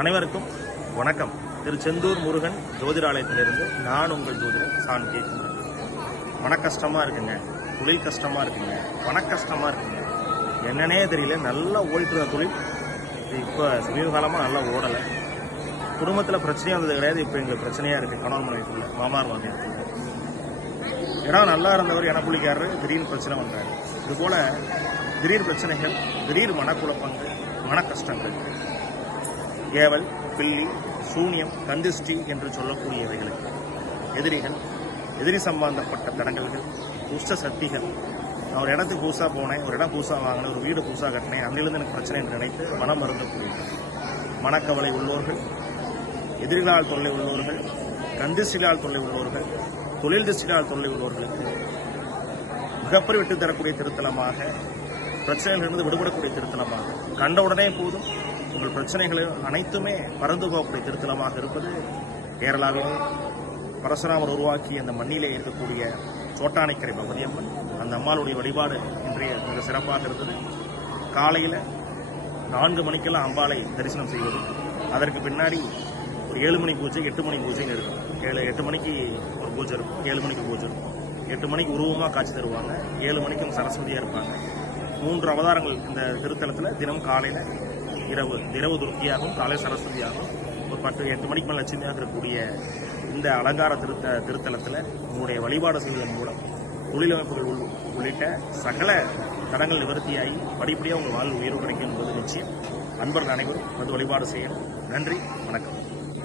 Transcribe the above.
அனைவருக்கும் வணக்கம். திரு செந்தூர் முருகன் ஜோதிடாலயத்திலிருந்து நான் உங்கள் ஜோதிடர் சான் கே. மன கஷ்டமாக இருக்குங்க. தொழில் கஷ்டமாக இருக்குங்க. பண கஷ்டமாக இருக்குங்க. என்னன்னே தெரியல. நல்லா ஓடிட்டு இருந்த தொழில். இப்போ சமீப காலமாக நல்லா ஓடலை. குடும்பத்தில் பிரச்சனையும் வந்தது கிடையாது. இப்போ எங்களுக்கு பிரச்சனையாக இருக்குது கணவன் மனைவிக்குள்ள மாமார் மாமியாருக்குள்ள. இடம் நல்லா இருந்தவர் எனக்குள்ளிக்காரரு திடீர்னு பிரச்சனை வந்தார். இதுபோல் திடீர் பிரச்சனைகள் திடீர் மனக்குழப்பங்கள் மன கஷ்டங்கள். ஏவல் பில்லி சூனியம் கந்திஷ்டி என்று சொல்லக்கூடியவைகளுக்கு. எதிரிகள் எதிரி சம்பந்தப்பட்ட தடங்கல்கள் துஷ்ட சக்திகள். நான் ஒரு இடத்துக்கு பூசா போனேன் ஒரு இடம் பூசா வாங்கினேன் ஒரு வீடு பூசா கட்டினேன் அன்னிலிருந்து எனக்கு பிரச்சனை என்று நினைத்து மனம் மருந்தக்கூடிய மனக்கவலை உள்ளவர்கள் எதிரிகளால் தொல்லை உள்ளவர்கள் கந்திஷ்டிகளால் தொல்லை உள்ளவர்கள் தொழில் திருஷ்டிகளால் தொல்லை உள்ளவர்களுக்கு மிகப்பெரிய விட்டு தரக்கூடிய திருத்தலமாக பிரச்சனையிலிருந்து விடுபடக்கூடிய திருத்தலமாக கண்டவுடனே போதும் உங்கள் பிரச்சனைகள் அனைத்துமே பறந்து போகக்கூடிய திருத்தலமாக இருப்பது கேரளாவிலே பரசுராமர் உருவாக்கி அந்த மண்ணிலே இருக்கக்கூடிய சோட்டானைக்கரை பகுதியம்மன் அந்த அம்மாளுடைய வழிபாடு இன்றைய மிக சிறப்பாக இருந்தது. காலையில் நான்கு மணிக்கெல்லாம் அம்பாளை தரிசனம் செய்வது. அதற்கு பின்னாடி ஒரு ஏழு மணி பூஜை எட்டு மணி பூஜைன்னு இருக்கும். ஏழு எட்டு மணிக்கு ஒரு பூஜை இருக்கும். ஏழு மணிக்கு பூஜை இருக்கும். எட்டு மணிக்கு உருவமாக காட்சி தருவாங்க. ஏழு மணிக்கும் சரஸ்வதியாக இருப்பாங்க. மூன்று அவதாரங்கள் இந்த திருத்தலத்தில் தினம் காலையில் இரவு இரவு துர்க்கியாகவும் காலை சரஸ்வதியாகவும் ஒரு பத்து எட்டு மணிக்கு மேலே லட்சுமியாக இருக்கக்கூடிய இந்த அலங்கார திருத்த திருத்தலத்தில் உங்களுடைய வழிபாடு செய்வதன் மூலம் தொழிலமைப்புகள் உள் உள்ளிட்ட சகல தடங்கள் நிவர்த்தியாகி படிப்படியாக உங்கள் வாழ்வு உயர்வு கிடைக்கும் என்பது நிச்சயம். அன்பர்கள் அனைவரும் வந்து வழிபாடு செய்யணும். நன்றி வணக்கம்.